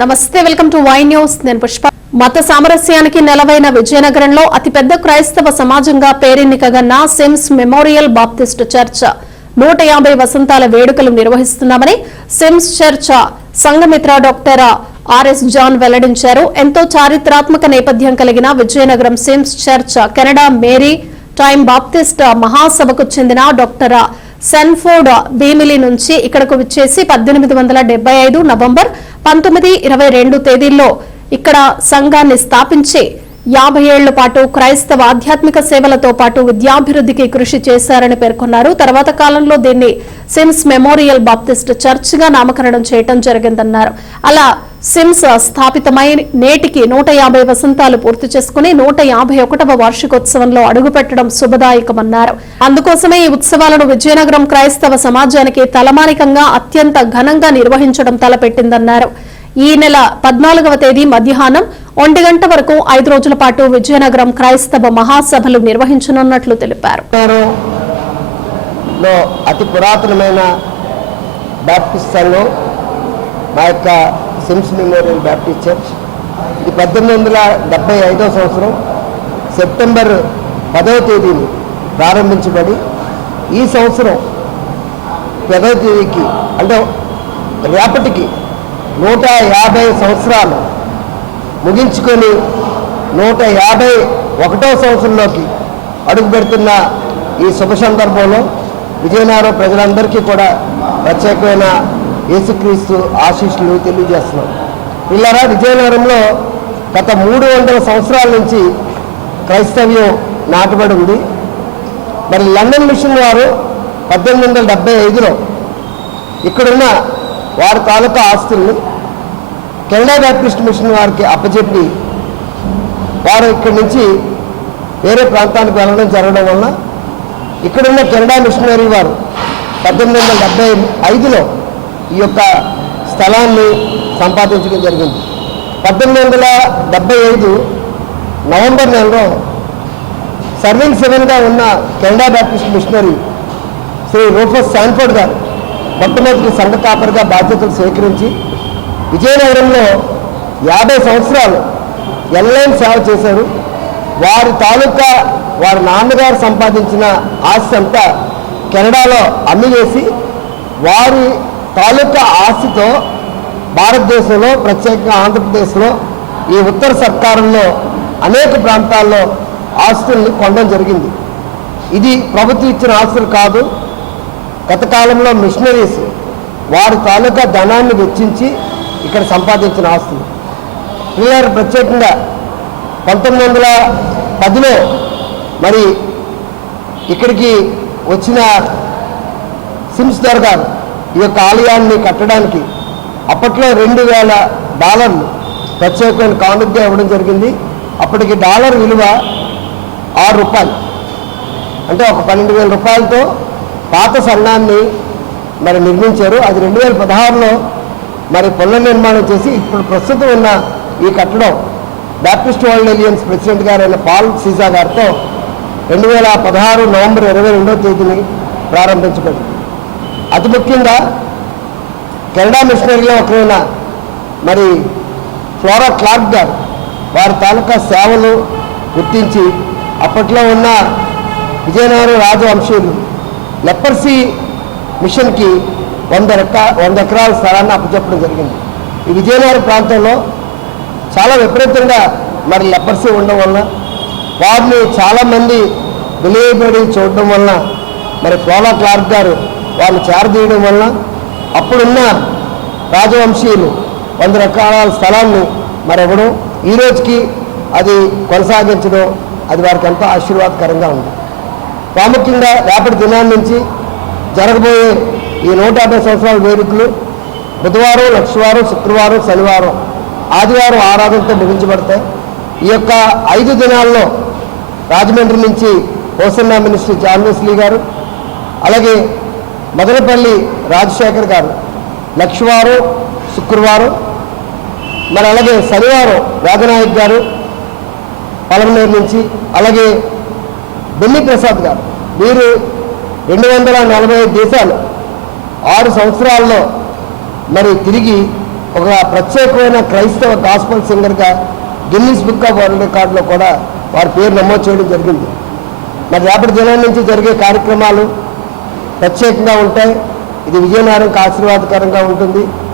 నమస్తే welcome to Y news నేను పుష్ప. మత సామరస్యానికి నెలవైన విజయనగరంలో అతిపెద్ద క్రైస్తవ సమాజంగా పేరెన్నికగన్న సిమ్స్ మెమోరియల్ బాప్తిస్ట్ చర్చ్. నూట యాభై వసంతాల వేడుకలు నిర్వహిస్తున్నామని సిమ్స్ చర్చ్ సంఘమిత్ర డాక్టర్ ఆర్ఎస్ జాన్ వెల్లడించారు. ఎంతో చారిత్రాత్మక నేపథ్యం కలిగిన Vizianagaram Simms church Canada maritime baptist మహాసభకు చెందిన డాక్టర్ సెన్ఫోర్డ్ భీమిలి నుంచి ఇక్కడకు విచ్చేసి పద్దెనిమిది వందల డెబ్బై ఐదు నవంబర్ పంతొమ్మిది ఇరవై రెండు తేదీల్లో ఇక్కడ సంఘాన్ని స్థాపించి యాభై ఏళ్ళ పాటు క్రైస్తవ ఆధ్యాత్మిక సేవలతో పాటు విద్యాభివృద్ధికి కృషి చేశారని పేర్కొన్నారు. తర్వాత కాలంలో దీన్ని సిమ్స్ మెమోరియల్ బాప్టిస్ట్ చర్చ్గా నామకరణం చేయటం జరిగిందన్నారు. అలా సిమ్స్ స్థాపితమై నేటికి నూట యాభై వసంతాలు పూర్తి చేసుకుని నూట యాభై ఒకటవ వార్షికోత్సవంలో అడుగుపెట్టడం శుభదాయకమన్నారు. అందుకోసమే ఈ ఉత్సవాలను విజయనగరం క్రైస్తవ సమాజానికి తలమానికంగా అత్యంత ఘనంగా నిర్వహించడం తలపెట్టిందన్నారు. ఈ నెల పద్నాలుగవ తేదీ మధ్యాహ్నం ఒంటి గంట వరకు ఐదు రోజుల పాటు విజయనగరం క్రైస్తవ మహాసభలు నిర్వహించనున్నట్లు తెలిపారు. లో అతి పురాతనమైన బ్యాప్టిస్ట్ సంఘం మా యొక్క సిమ్స్ మెమోరియల్ బ్యాప్టిస్ట్ చర్చ్ ఇది పద్దెనిమిది వందల డెబ్బై ఐదో సంవత్సరం సెప్టెంబర్ పదవ తేదీని ప్రారంభించబడి ఈ సంవత్సరం పదవ తేదీకి అంటే రేపటికి నూట యాభై సంవత్సరాలు ముగించుకొని నూట యాభై ఒకటో సంవత్సరంలోకి అడుగు పెడుతున్న ఈ శుభ సందర్భంలో విజయనగరం ప్రజలందరికీ కూడా ప్రత్యేకమైన యేసుక్రీస్తు ఆశీస్సులు తెలియజేస్తున్నాం. పిల్లరా విజయనగరంలో గత మూడు వందల సంవత్సరాల నుంచి క్రైస్తవ్యం నాటబడి ఉంది. మరి లండన్ మిషన్ వారు పద్దెనిమిది వందల డెబ్బై ఐదులో ఇక్కడున్న వారి తాలూకా ఆస్తుల్ని కెనడా బ్యాప్టిస్ట్ మిషన్ వారికి అప్పచెప్పి వారు ఇక్కడి నుంచి వేరే ప్రాంతానికి వెళ్ళడం జరగడం వలన ఇక్కడున్న కెనడా మిషనరీ వారు పద్దెనిమిది వందల డెబ్బై ఐదులో ఈ యొక్క స్థలాన్ని సంపాదించడం జరిగింది. పద్దెనిమిది వందల డెబ్బై ఐదు నవంబర్ నెలలో సర్వింగ్ సెవెన్గా ఉన్న Canada baptist missionary Shri Rufus Sanford గారు మొట్టమొదటి సంఘ కాపరిగా బాధ్యతలు స్వీకరించి విజయనగరంలో యాభై సంవత్సరాలు ఎల్ఐన్ సేవ చేశారు. వారి తాలూకా వారి నాన్నగారు సంపాదించిన ఆస్తి అంతా కెనడాలో అమ్మివేసి వారి తాలూకా ఆస్తితో భారతదేశంలో ప్రత్యేకంగా ఆంధ్రప్రదేశ్లో ఈ ఉత్తర సర్కారంలో అనేక ప్రాంతాల్లో ఆస్తుల్ని కొనడం జరిగింది. ఇది ప్రభుత్వం ఇచ్చిన ఆస్తులు కాదు. గత కాలంలో మిషనరీస్ వారి తాలూకా ధనాన్ని వెచ్చించి ఇక్కడ సంపాదించిన ఆస్తులు పిల్లలు ప్రత్యేకంగా పంతొమ్మిది వందల పదిలో మరి ఇక్కడికి వచ్చిన సిమ్స్ గారు ఈ యొక్క ఆలయాన్ని కట్టడానికి అప్పట్లో రెండు వేల డాలర్లు ప్రత్యేకమైన కానుగ్గా ఇవ్వడం జరిగింది. అప్పటికి డాలర్ విలువ ఆరు రూపాయలు. అంటే ఒక పన్నెండు వేల రూపాయలతో పాత సంఘాన్ని మరి నిర్మించారు. అది రెండు వేల పదహారులో మరి పునర్నిర్మాణం చేసి ఇప్పుడు ప్రస్తుతం ఉన్న ఈ కట్టడం బ్యాప్టిస్ట్ వరల్డ్ ఎలియన్స్ ప్రెసిడెంట్ గారైన పాల్ సీజా గారితో రెండు వేల పదహారు నవంబర్ ఇరవై రెండవ తేదీని ప్రారంభించబడింది. అతి ముఖ్యంగా కెనడా మిషనరీలో ఒకరైన మరి ఫ్లోరా క్లార్క్ గారు వారి తాలూకా సేవలు గుర్తించి అప్పట్లో ఉన్న విజయనగరం రాజవంశీయులు లెపర్సీ మిషన్కి వంద రెక్క వంద ఎకరాల స్థలాన్ని అప్పచెప్పడం జరిగింది. ఈ విజయనగరం ప్రాంతంలో చాలా విపరీతంగా మరి లెపర్సీ ఉండడం వలన వారిని చాలామంది వినియోగపడి చూడడం వలన మరి ఫ్లోరా క్లార్క్ గారు వాళ్ళు చేరదీయడం వలన అప్పుడున్న రాజవంశీయులు వంద రకాల స్థలాన్ని మరి ఇవ్వడం ఈ రోజుకి అది కొనసాగించడం అది వారికి ఎంతో ఆశీర్వాదకరంగా ఉంది. ప్రాముఖ్యంగా రేపటి దినాన్ని నుంచి జరగబోయే ఈ నూట యాభై సంవత్సరాల వేడుకలు బుధవారం లక్షవారం శుక్రవారం శనివారం ఆదివారం ఆరాధనతో ముగించబడతాయి. ఈ యొక్క ఐదు దినాల్లో రాజమండ్రి నుంచి హోసన్నా మినిస్టర్ జాన్వేస్లీ గారు అలాగే మదనపల్లి రాజశేఖర్ గారు లక్షవారం శుక్రవారం మరి అలాగే శనివారం వేదనాయక్ గారు పలమనేరు నుంచి అలాగే బెల్లి ప్రసాద్ గారు. వీరు రెండు వందల నలభై ఐదు దేశాలు ఆరు సంవత్సరాల్లో మరి తిరిగి ఒక ప్రత్యేకమైన క్రైస్తవ గాస్పల్ సింగర్గా గిన్నీస్ బుక్ ఆఫ్ వరల్డ్ రికార్డులో కూడా వారి పేరు నమోదు చేయడం జరిగింది. మరి రేపటి దినం నుంచి జరిగే కార్యక్రమాలు ప్రత్యేకంగా ఉంటాయి. ఇది విజయనగరంకి ఆశీర్వాదకరంగా ఉంటుంది.